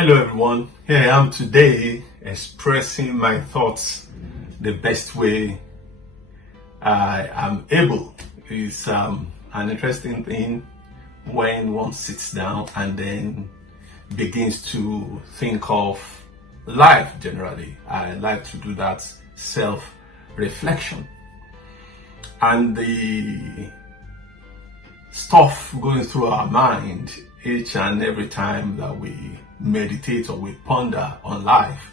Hello everyone, here I am today expressing my thoughts the best way I am able. It's an interesting thing when one sits down and then begins to think of life generally. I like to do that self-reflection. And the stuff going through our mind each and every time that we meditate or we ponder on life,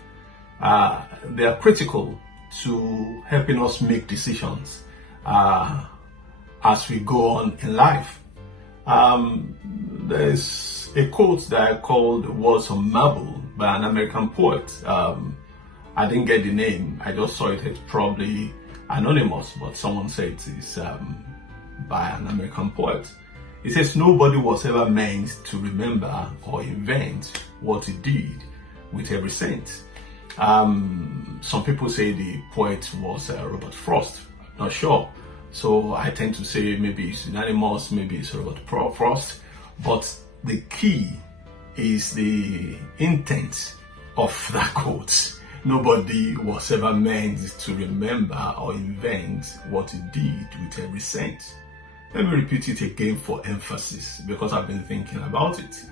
they are critical to helping us make decisions as we go on in life. There's a quote that I called Words on Marble by an American poet. I didn't get the name, I just saw it as probably anonymous, but someone said it's by an American poet. It says, nobody was ever meant to remember or invent what he did with every cent. Some people say the poet was Robert Frost. I'm not sure. So I tend to say maybe it's unanimous, maybe it's Robert Frost. But the key is the intent of that quote. Nobody was ever meant to remember or invent what he did with every cent. Let me repeat it again for emphasis because I've been thinking about it.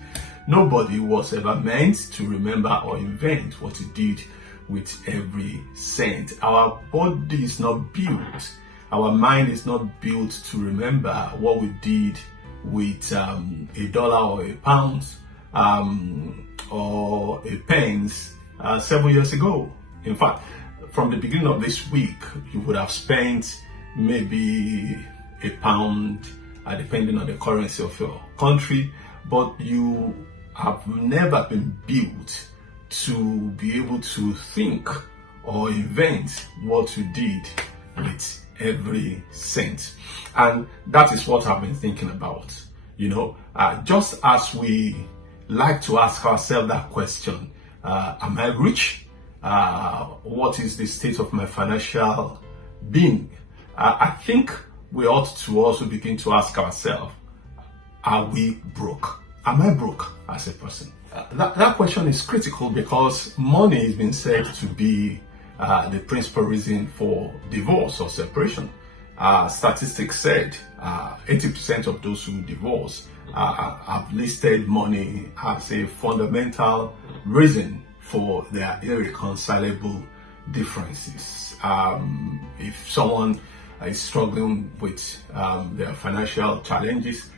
Nobody was ever meant to remember or invent what he did with every cent. Our body is not built, our mind is not built to remember what we did with a dollar or a pound or a pence several years ago. In fact, from the beginning of this week, you would have spent maybe a pound, depending on the currency of your country, but you have never been built to be able to think or invent what you did with every cent. And that is what I've been thinking about. Just as we like to ask ourselves that question, am I rich? What is the state of my financial being? I think we ought to also begin to ask ourselves, are we broke? Am I broke as a person? That question is critical because money has been said to be the principal reason for divorce or separation. Statistics said 80% of those who divorce have listed money as a fundamental reason for their irreconcilable differences. If someone is struggling with their financial challenges,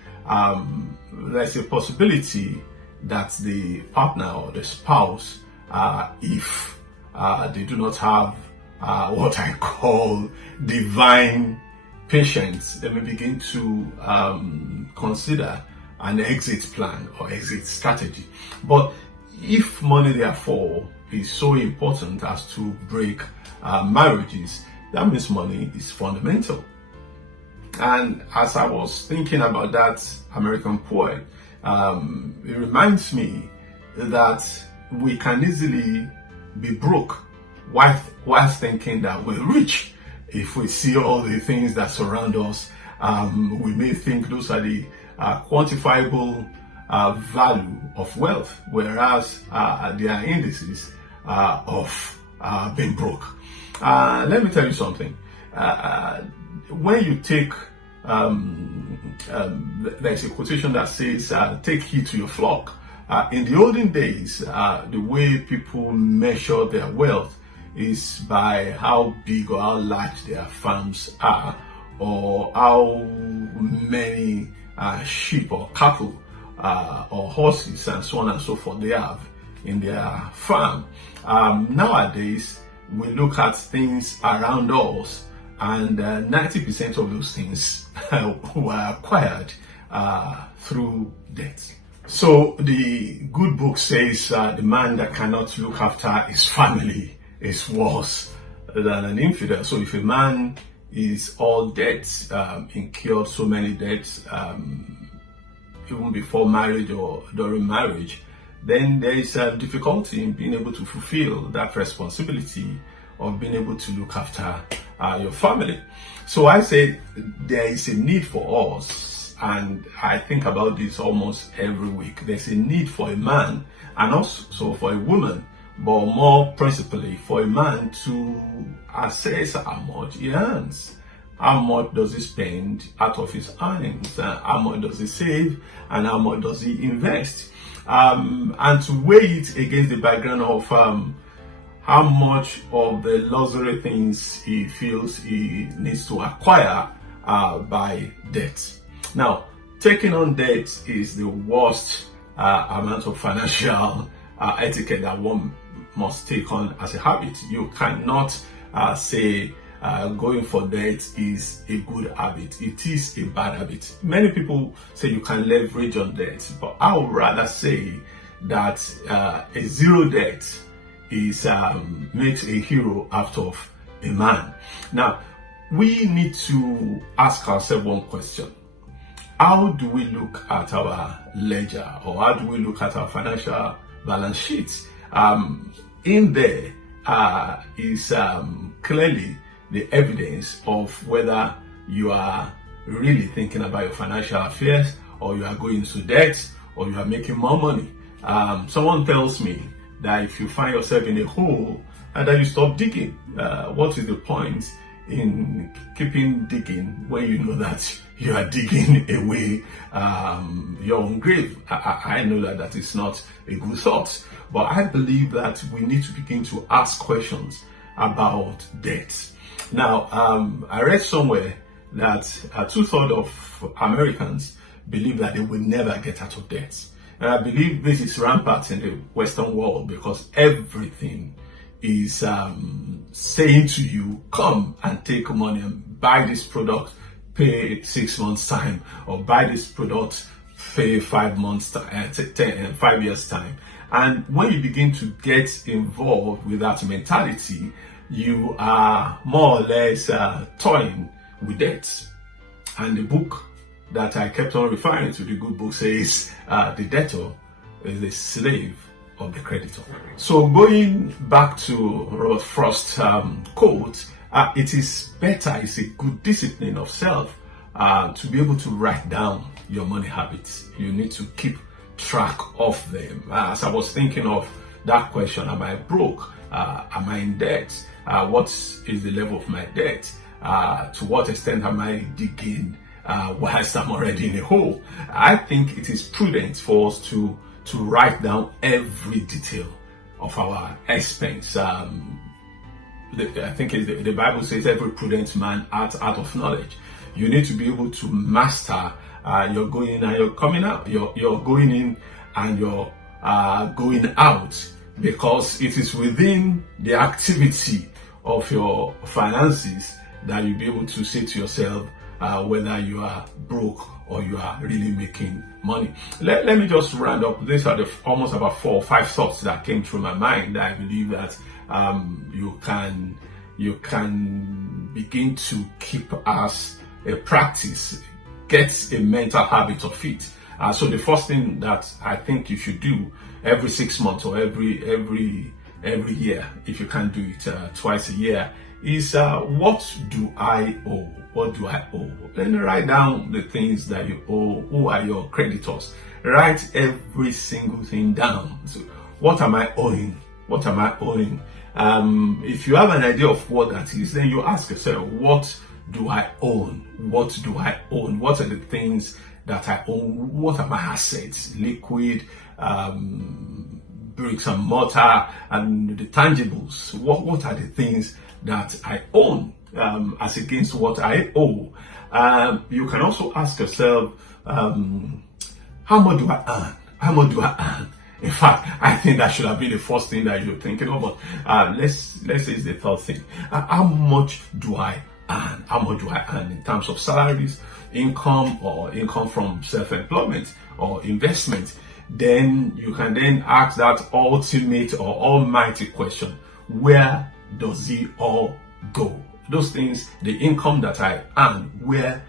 there's a possibility that the partner or the spouse, if they do not have what I call divine patience, they may begin to consider an exit plan or exit strategy. But if money, therefore, is so important as to break marriages, that means money is fundamental. And as I was thinking about that American poet, it reminds me that we can easily be broke while thinking that we're rich. If we see all the things that surround us, we may think those are the quantifiable value of wealth, whereas they are indices of being broke. Let me tell you something. When you take, there's a quotation that says, take heed to your flock. In the olden days, the way people measure their wealth is by how big or how large their farms are, or how many sheep or cattle or horses and so on and so forth they have in their farm. Nowadays, we look at things around us, and 90% of those things were acquired through debt. So the good book says the man that cannot look after his family is worse than an infidel. So if a man is all debt, incurred so many debts, even before marriage or during marriage, then there is a difficulty in being able to fulfill that responsibility of being able to look after your family. So I say there is a need for us and I think about this almost every week. There's a need for a man and also for a woman, but more principally for a man to assess how much he earns. How much does he spend out of his earnings? How much does he save? And how much does he invest? And to weigh it against the background of how much of the luxury things he feels he needs to acquire by debt. Now, taking on debt is the worst amount of financial etiquette that one must take on as a habit. You cannot say going for debt is a good habit. It is a bad habit. Many people say you can leverage on debt, but I would rather say that a zero debt is makes a hero out of a man. Now, we need to ask ourselves one question. How do we look at our ledger, or how do we look at our financial balance sheet? In there is clearly the evidence of whether you are really thinking about your financial affairs, or you are going into debt, or you are making more money. Someone tells me that if you find yourself in a hole, and then you stop digging. What is the point in keeping digging when you know that you are digging away your own grave? I know that is not a good thought, but I believe that we need to begin to ask questions about debt. Now, I read somewhere that 2/3 of Americans believe that they will never get out of debt. And I believe this is rampant in the Western world because everything is saying to you, come and take money and buy this product, pay 6 months time, or buy this product, pay 5 months, 5 years time. And when you begin to get involved with that mentality, you are more or less toying with debt. And the book that I kept on referring to, the good book, says the debtor is the slave of the creditor. So going back to Robert Frost's quote, it is better, it's a good discipline of self to be able to write down your money habits. You need to keep track of them. As I was thinking of that question, am I broke? Am I in debt? What is the level of my debt? To what extent am I digging whilst I'm already in a hole? I think it is prudent for us to write down every detail of our expense. I think the Bible says every prudent man acts out of knowledge. You need to be able to master your going in and your coming out, your going in and your going out, because it is within the activity of your finances that you'll be able to say to yourself whether you are broke or you are really making money. Let me just round up. These are almost about 4 or 5 thoughts that came through my mind that I believe that you can begin to keep as a practice, get a mental habit of it. So the first thing that I think you should do every 6 months or every year, if you can't do it twice a year, is what do I owe? What do I owe? Then write down the things that you owe. Who are your creditors? Write every single thing down. So what am I owing? What am I owing? If you have an idea of what that is, then you ask yourself, what do I own? What do I own? What are the things that I own? What are my assets? Liquid, bricks and mortar, and the tangibles. What are the things that I own as against what I owe? You can also ask yourself, how much do I earn? How much do I earn? In fact, I think that should have been the first thing that you're thinking of. But let's say it's the third thing. How much do I earn? How much do I earn in terms of salaries, income, or income from self-employment or investment? Then you can then ask that ultimate or almighty question: where does it all go? Those things, the income that I earn, where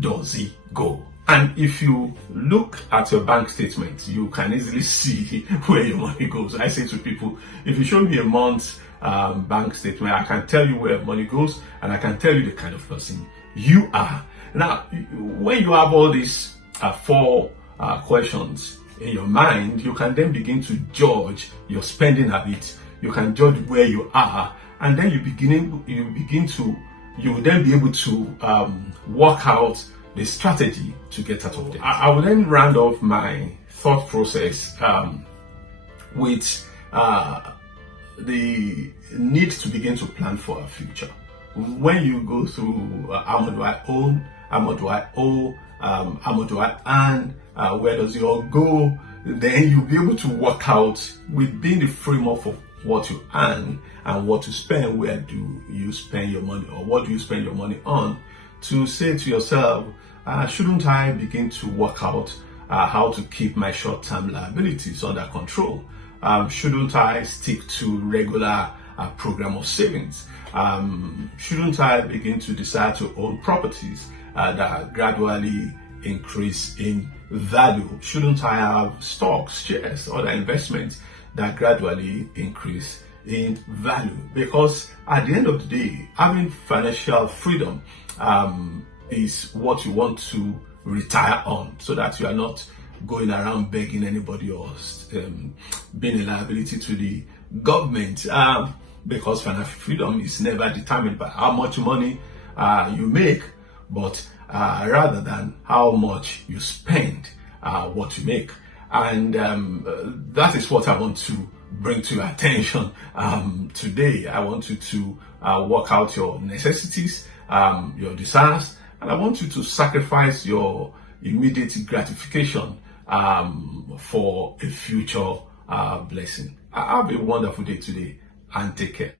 does it go? And if you look at your bank statement, you can easily see where your money goes. I say to people, if you show me a month's bank statement, I can tell you where money goes, and I can tell you the kind of person you are. Now, when you have all these four questions in your mind, you can then begin to judge your spending habits. You can judge where you are, and then you will then be able to work out the strategy to get out of there. I will then round off my thought process with the need to begin to plan for a future. When you go through how much do I own, how much do I owe, how much do I earn, where does it all go, then you'll be able to work out within the framework of what you earn and what you spend, where do you spend your money, or what do you spend your money on, to say to yourself, shouldn't I begin to work out how to keep my short-term liabilities under control? Shouldn't I stick to regular program of savings? Shouldn't I begin to decide to own properties that gradually increase in value? Shouldn't I have stocks, shares, other investments that gradually increase in value? Because at the end of the day, having financial freedom is what you want to retire on, so that you are not going around begging anybody or being a liability to the government, because financial freedom is never determined by how much money you make, but rather than how much you spend what you make. And that is what I want to bring to your attention today. I want you to work out your necessities, your desires, and I want you to sacrifice your immediate gratification for a future blessing. Have a wonderful day today, and take care.